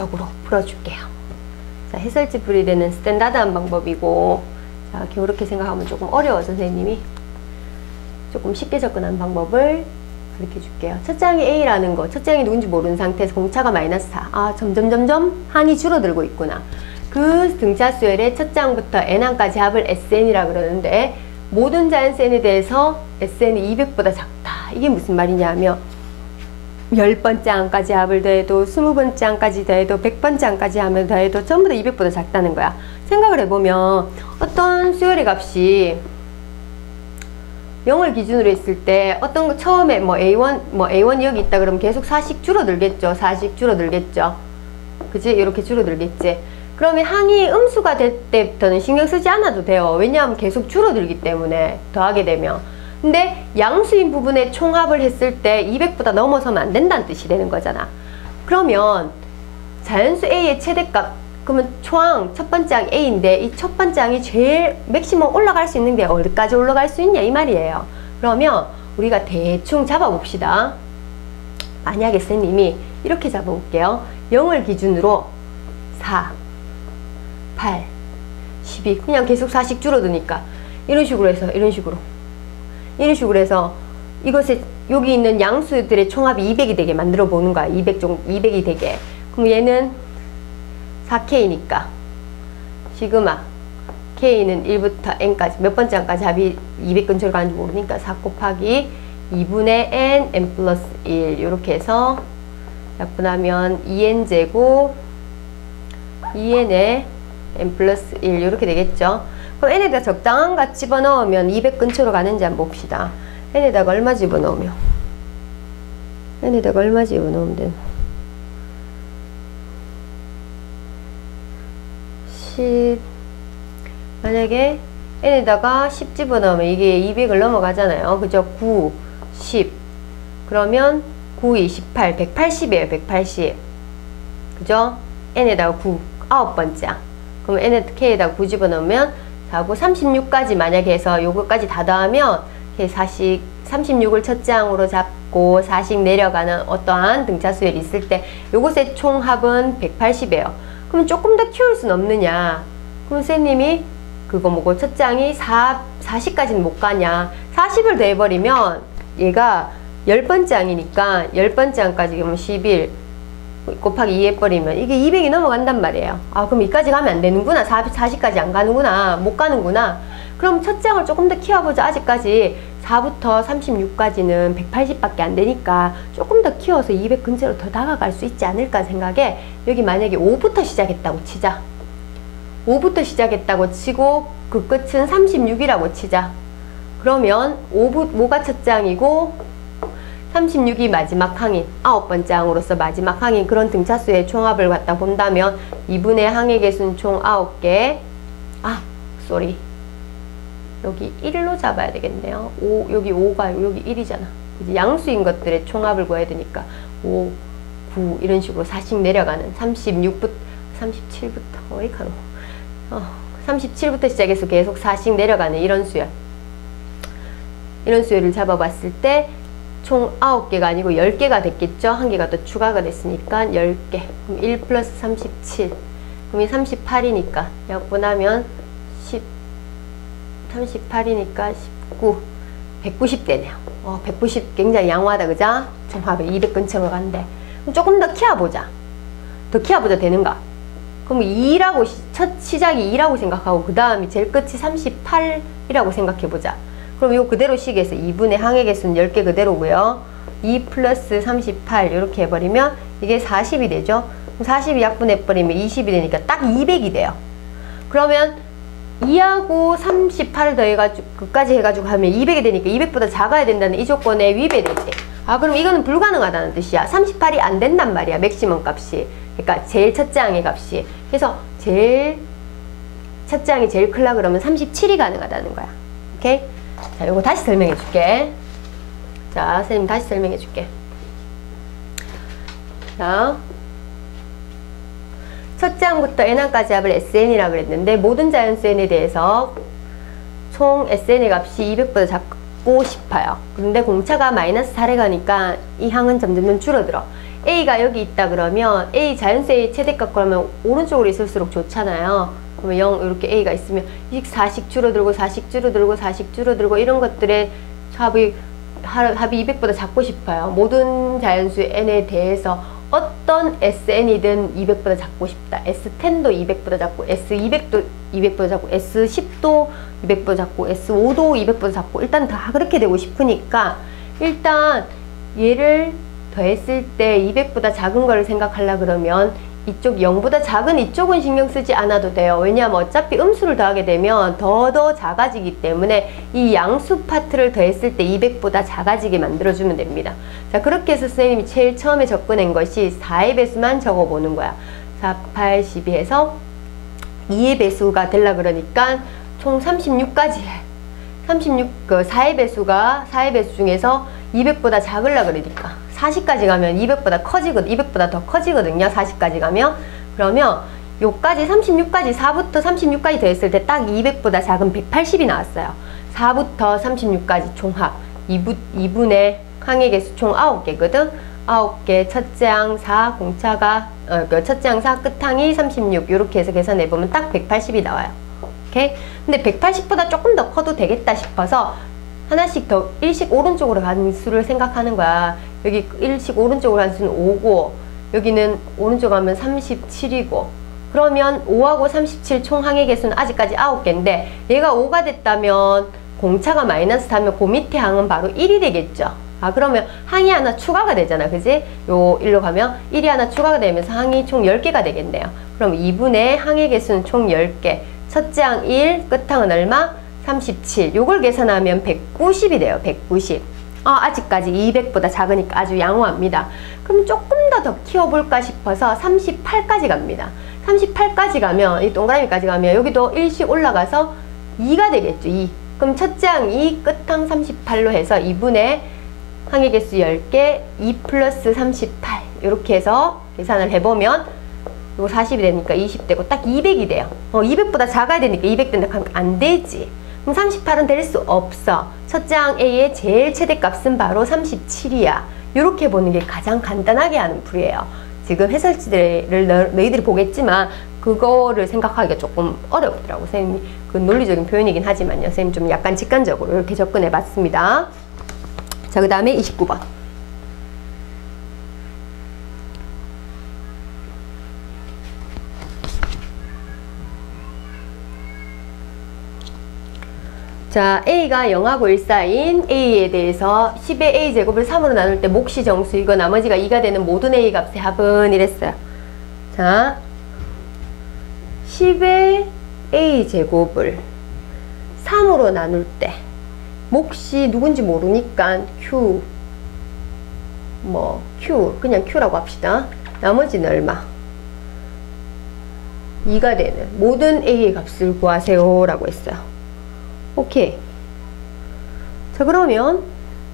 역으로 풀어줄게요. 자, 해설지 풀이되는 스탠다드한 방법이고, 자, 이렇게 생각하면 조금 어려워. 선생님이 조금 쉽게 접근하는 방법을 가르쳐 줄게요. 첫 장이 A라는 거, 첫 장이 누군지 모르는 상태에서 공차가 마이너스 4. 아, 점점 항이 줄어들고 있구나. 그 등차 수열의 첫 장부터 n항까지 합을 SN이라 그러는데, 모든 자연수 n에 대해서 SN이 200보다 작다. 이게 무슨 말이냐면 10번째 항까지 합을 더해도 20번째 항까지 더해도 100번째 항까지 하면 더해도 전부 다 200보다 작다는 거야. 생각을 해보면 어떤 수열의 값이 0을 기준으로 했을 때 어떤 거 처음에 뭐 A1 여기 있다 그러면 계속 4씩 줄어들겠죠. 4씩 줄어들겠죠. 그치? 이렇게 줄어들겠지. 그러면 항이 음수가 될 때부터는 신경 쓰지 않아도 돼요. 왜냐하면 계속 줄어들기 때문에 더하게 되면. 근데 양수인 부분의 총합을 했을 때 200보다 넘어서면 안 된다는 뜻이 되는 거잖아. 그러면 자연수 A의 최대값, 그러면 초항 첫 번째 항 A인데 이 첫 번째 항이 제일 맥시멈 올라갈 수 있는 게 어디까지 올라갈 수 있냐 이 말이에요. 그러면 우리가 대충 잡아봅시다. 만약에 쌤님이 이렇게 잡아볼게요. 0을 기준으로 4, 8, 12 그냥 계속 4씩 줄어드니까 이런 식으로 해서 이런 식으로 해서 이것에 여기 있는 양수들의 총합이 200이 되게 만들어 보는 거야. 200이 되게. 그럼 얘는 4K니까 시그마 K는 1부터 N까지 몇 번째 항까지 합이 200 근처로 가는지 모르니까 4 곱하기 2분의 N, N 플러스 1 이렇게 해서 약분하면 2N제곱 2N에 N 플러스 1 이렇게 되겠죠. 그럼 N에다가 적당한 값 집어넣으면 200 근처로 가는지 한번 봅시다. N에다가 얼마 집어넣으면 되나? 10 만약에 N에다가 10 집어넣으면 이게 200을 넘어가잖아요. 그죠? 9, 10 그러면 9, 28, 180이에요. 180 그죠? N에다가 9 9번째 그럼 N에 K에다가 9 집어넣으면 4, 9, 36까지 만약에 해서 요거까지 다 더하면 36을 첫째 항으로 잡고 4씩 내려가는 어떠한 등차 수열이 있을 때 요것의 총합은 180이에요. 그럼 조금 더 키울 수는 없느냐? 그럼 쌤님이 그거 뭐고 첫째 항이 40까지는 못 가냐? 40을 더해버리면 얘가 10번째 항이니까 10번째 항까지 그러면 11 곱하기 2 해버리면 이게 200이 넘어간단 말이에요. 아, 그럼 이까지 가면 안 되는구나. 40까지 안 가는구나. 못 가는구나. 그럼 첫 장을 조금 더 키워보자. 아직까지 4부터 36까지는 180밖에 안 되니까 조금 더 키워서 200 근처로 더 다가갈 수 있지 않을까 생각에 여기 만약에 5부터 시작했다고 치자. 5부터 시작했다고 치고 그 끝은 36이라고 치자. 그러면 5가 첫 장이고 36이 마지막 항인 9번째 항으로서 마지막 항인 그런 등차수의 총합을 갖다 본다면 2분의 항의 개수는 총 9개. 여기 1로 잡아야 되겠네요. 여기 5가 여기 1이잖아. 그치? 양수인 것들의 총합을 구해야 되니까 5, 9 이런 식으로 4씩 내려가는 37부터 어이 가노 37부터 시작해서 계속 4씩 내려가는 이런 수열을 잡아봤을 때 총 9개가 아니고 10개가 됐겠죠. 한 개가 더 추가가 됐으니까 10개. 그럼 1 플러스 37. 그럼 이 38이니까 약분하면 38이니까 19. 190 되네요. 190 굉장히 양호하다. 그죠? 총합에 200 근처로 간대. 그럼 조금 더 키워보자. 되는가? 그럼 2라고 첫 시작이 2라고 생각하고 그 다음이 제일 끝이 38이라고 생각해보자. 그럼 요 그대로 식에서 2분의 항의 개수는 10개 그대로고요. 2 플러스 38 이렇게 해버리면 이게 40이 되죠. 그럼 40이 약분해버리면 20이 되니까 딱 200이 돼요. 그러면 2하고 38을 더해가지고 끝까지 해가지고 하면 200이 되니까 200보다 작아야 된다는 이 조건에 위배되지. 그럼 이거는 불가능하다는 뜻이야. 38이 안 된단 말이야. 맥시멈 값이. 그러니까 제일 첫째 항의 값이. 그래서 첫째 항이 제일 크려 그러면 37이 가능하다는 거야. 오케이? 자, 요거 다시 설명해 줄게. 자, 선생님 다시 설명해 줄게. 자, 첫째 항부터 n항까지 합을 SN이라고 그랬는데 모든 자연수 n에 대해서 총 SN의 값이 200보다 작고 싶어요. 그런데 공차가 마이너스 4에 가니까 이 항은 점점 줄어들어. A가 여기 있다 그러면 A 자연수 A 최대값 그러면 오른쪽으로 있을수록 좋잖아요. 그러면 0 이렇게 A가 있으면 4씩 줄어들고 4씩 줄어들고 4씩 줄어들고 이런 것들의 합이 200보다 작고 싶어요. 모든 자연수 n에 대해서 어떤 SN이든 200보다 작고 싶다. S10도 200보다 작고 S200도 200보다 작고 S10도 200보다 작고 S5도 200보다 작고 일단 다 그렇게 되고 싶으니까 일단 얘를 더했을 때 200보다 작은 거를 생각하려 그러면 이쪽 0보다 작은 이쪽은 신경 쓰지 않아도 돼요. 왜냐하면 어차피 음수를 더하게 되면 더 작아지기 때문에 이 양수 파트를 더했을 때 200보다 작아지게 만들어주면 됩니다. 자, 그렇게 해서 선생님이 제일 처음에 접근한 것이 4의 배수만 적어보는 거야. 4, 8, 12 해서 2의 배수가 되려 그러니까 총 36까지 해. 4의 배수가 4의 배수 중에서 200보다 작으려 그러니까 40까지 가면 200보다 커지거든. 200보다 더 커지거든요. 40까지 가면. 그러면 요까지 36까지 4부터 36까지 더했을 때 딱 200보다 작은 180이 나왔어요. 4부터 36까지 총합 2분의 항의 개수 총 9개거든. 9개 첫째 항 4 공차가 첫째 항 4 끝항이 36 이렇게 해서 계산해보면 딱 180이 나와요. 오케이? 근데 180보다 조금 더 커도 되겠다 싶어서 하나씩 더 일씩 오른쪽으로 가는 수를 생각하는 거야. 여기 일씩 오른쪽으로 가는 수는 5고 여기는 오른쪽 가면 37이고 그러면 5하고 37 총 항의 개수는 아직까지 9개인데 얘가 5가 됐다면 공차가 마이너스 하면 그 밑에 항은 바로 1이 되겠죠. 아, 그러면 항이 하나 추가가 되잖아. 그지? 요 1로 가면 1이 하나 추가가 되면서 항이 총 10개가 되겠네요. 그럼 2분의 항의 개수는 총 10개. 첫째 항 1, 끝항은 얼마? 37. 요걸 계산하면 190이 돼요. 190. 아직까지 200보다 작으니까 아주 양호합니다. 그럼 조금 더 키워볼까 싶어서 38까지 갑니다. 38까지 가면, 이 동그라미까지 가면 여기도 1씩 올라가서 2가 되겠죠. 2. 그럼 첫째 항 2, 끝항 38로 해서 2분의 항의 개수 10개, 2 플러스 38. 이렇게 해서 계산을 해보면 이거 40이 되니까 20되고 딱 200이 돼요. 200보다 작아야 되니까 200 된다 하면 안 되지. 그럼 38은 될 수 없어. 첫째 항 A의 제일 최대값은 바로 37이야. 이렇게 보는 게 가장 간단하게 하는 풀이에요. 지금 해설지를 너희들이 보겠지만 그거를 생각하기가 조금 어렵더라고. 선생님이 그 논리적인 표현이긴 하지만요. 선생님 좀 약간 직관적으로 이렇게 접근해 봤습니다. 자, 그 다음에 29번. 자, A가 0하고 1 사이인 A에 대해서 10의 A제곱을 3으로 나눌 때 몫이 정수이고 나머지가 2가 되는 모든 A 값의 합은 이랬어요. 자, 10의 A제곱을 3으로 나눌 때 몫이 누군지 모르니까 Q 그냥 Q라고 합시다. 나머지는 얼마? 2가 되는 모든 A의 값을 구하세요 라고 했어요. 오케이. 자, 그러면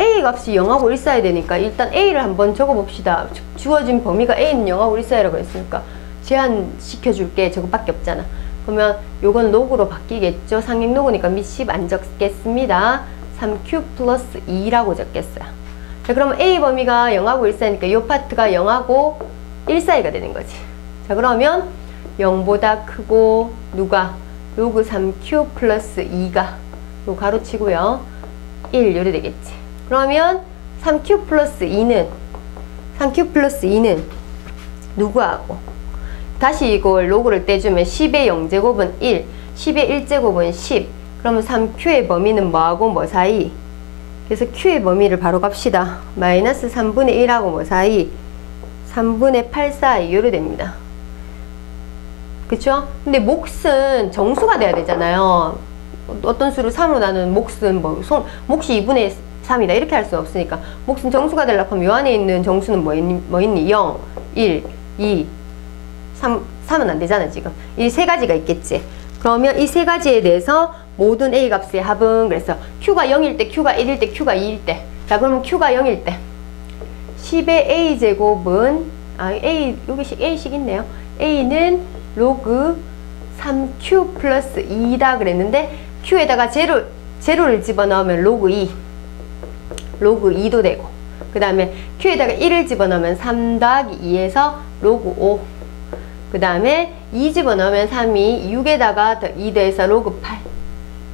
A 값이 0하고 1 사이 되니까 일단 A를 한번 적어봅시다. 주어진 범위가 A는 0하고 1 사이라고 했으니까 제한시켜줄게. 저것밖에 없잖아. 그러면 요건 로그로 바뀌겠죠. 상행 로그니까 밑 10 안 적겠습니다. 3Q 플러스 2라고 적겠어요. 자, 그러면 A 범위가 0하고 1 사이니까 요 파트가 0하고 1 사이가 되는 거지. 자, 그러면 0보다 크고 누가? 로그 3Q 플러스 2가 요 가로치고요. 1 요리 되겠지. 그러면 3Q 플러스 2는 누구하고? 다시 이걸 로그를 떼주면 10의 0제곱은 1, 10의 1제곱은 10. 그러면 3Q의 범위는 뭐하고 뭐 사이? 그래서 Q의 범위를 바로 갑시다. 마이너스 3분의 1하고 뭐 사이? 3분의 8 사이 요리 됩니다. 그쵸? 근데 몫은 정수가 돼야 되잖아요. 어떤 수를 3으로 나누는 몫은 몫이 2분의 3이다 이렇게 할 수 없으니까 몫은 정수가 되려고 하면 요 안에 있는 정수는 뭐 있니? 0, 1, 2, 3은 안 되잖아 지금. 이 세 가지가 있겠지. 그러면 이 세 가지에 대해서 모든 A 값의 합은 그래서 Q가 0일 때, Q가 1일 때, Q가 2일 때. 자, 그러면 Q가 0일 때 10의 A제곱은 여기 A식 있네요. A는 로그 3Q 플러스 2다 그랬는데 Q에다가 제로를 집어넣으면 로그 2도 되고 그 다음에 Q에다가 1을 집어넣으면 3 더하기 2에서 로그 5. 그 다음에 2 집어넣으면 3이 6에다가 2 더해서 로그 8.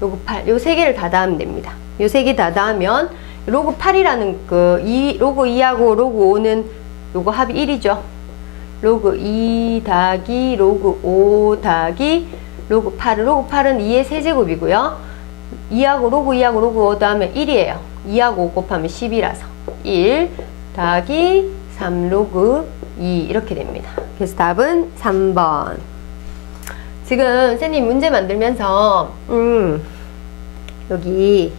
로그 8. 요 세 개를 다 더하면 됩니다. 요 세 개 다 더하면 로그 8이라는 로그 2하고 로그 5는 요거 합이 1이죠. 로그 2 더하기 로그 5 더하기 로그 8. 로그 8은 2의 세제곱이고요. 2하고 로그 2하고 로그 5 더하면 1이에요. 2하고 5 곱하면 10이라서 1 더하기 3 로그 2 이렇게 됩니다. 그래서 답은 3번. 지금 선생님 문제 만들면서 여기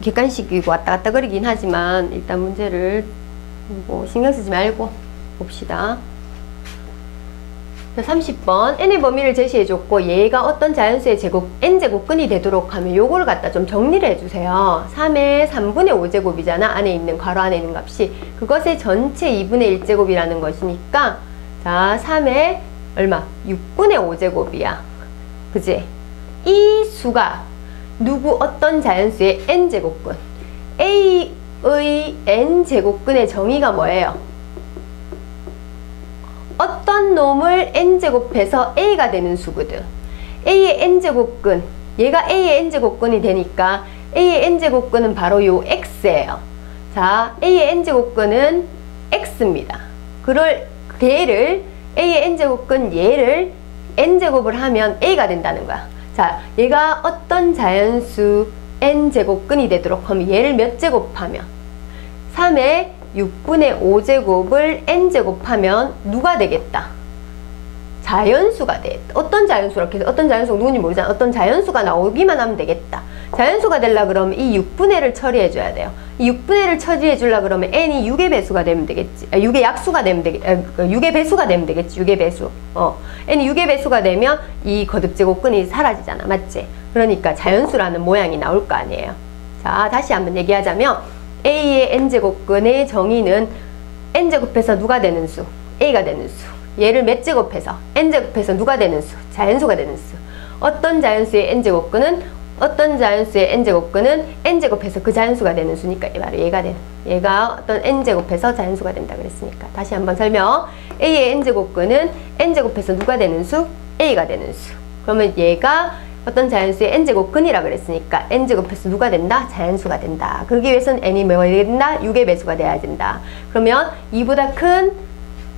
객관식이고 왔다 갔다 그리긴 하지만 일단 문제를 뭐 신경 쓰지 말고 봅시다. 30번 n의 범위를 제시해줬고 얘가 어떤 자연수의 제곱 n제곱근이 되도록 하면 요거를 갖다 좀 정리를 해주세요. 3의 3분의 5제곱이잖아. 안에 있는 괄호 안에 있는 값이 그것의 전체 2분의 1제곱이라는 것이니까 자 3의 얼마? 6분의 5제곱이야. 그지? 이 수가 누구 어떤 자연수의 n제곱근 A의 n제곱근의 정의가 뭐예요? 어떤 놈을 n제곱해서 a가 되는 수거든. a의 n제곱근, 얘가 a의 n제곱근이 되니까 a의 n제곱근은 바로 요 x예요. 자, a의 n제곱근은 x입니다. 그럴 걔를 a의 n제곱근 얘를 n제곱을 하면 a가 된다는 거야. 자, 얘가 어떤 자연수 n제곱근이 되도록 하면 얘를 몇 제곱하면 3의 6분의 5제곱을 n제곱하면 누가 되겠다? 자연수가 돼. 어떤 자연수라 해서 어떤 자연수가 누군지 모르잖아. 어떤 자연수가 나오기만 하면 되겠다. 자연수가 되려고 그러면 이 6분의 1을 처리해 줘야 돼요. 이 6분의 1을 처리해 주려고 그러면 n이 6의 배수가 되면 되겠지. 6의 약수가 되면 되겠지. 6의 배수가 되면 되겠지. 6의 배수. n이 6의 배수가 되면 이 거듭제곱근이 사라지잖아. 맞지? 그러니까 자연수라는 모양이 나올 거 아니에요. 자, 다시 한번 얘기하자면 a의 n제곱근의 정의는 n제곱해서 누가 되는 수? a가 되는 수. 얘를 몇 제곱해서? n제곱해서 누가 되는 수? 자연수가 되는 수. 어떤 자연수의 n제곱근은 어떤 자연수의 n제곱근은 n제곱해서 그 자연수가 되는 수니까 바로 얘가 되는. 얘가 어떤 n제곱해서 자연수가 된다 그랬으니까. 다시 한번 설명. a의 n제곱근은 n제곱해서 누가 되는 수? a가 되는 수. 그러면 얘가 어떤 자연수의 n제곱근이라 그랬으니까 n제곱해서 누가 된다? 자연수가 된다. 그러기 위해서는 n이 뭐가 된다? 6의 배수가 돼야 된다. 그러면 2보다 큰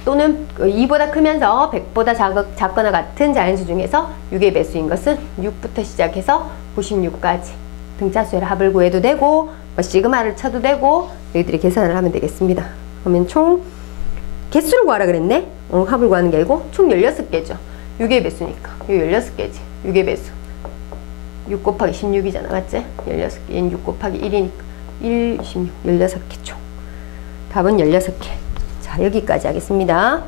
또는 2보다 크면서 100보다 작거나 같은 자연수 중에서 6의 배수인 것은 6부터 시작해서 96까지 등차수의 합을 구해도 되고 뭐 시그마를 쳐도 되고 너희들이 계산을 하면 되겠습니다. 그러면 총 개수를 구하라 그랬네? 합을 구하는 게 아니고 총 16개죠. 6의 배수니까 이 16개지. 6의 배수 6 곱하기 16이잖아. 맞지? 16개. 얘는 6 곱하기 1이니까 1, 16, 16개 총. 답은 16개. 자, 여기까지 하겠습니다.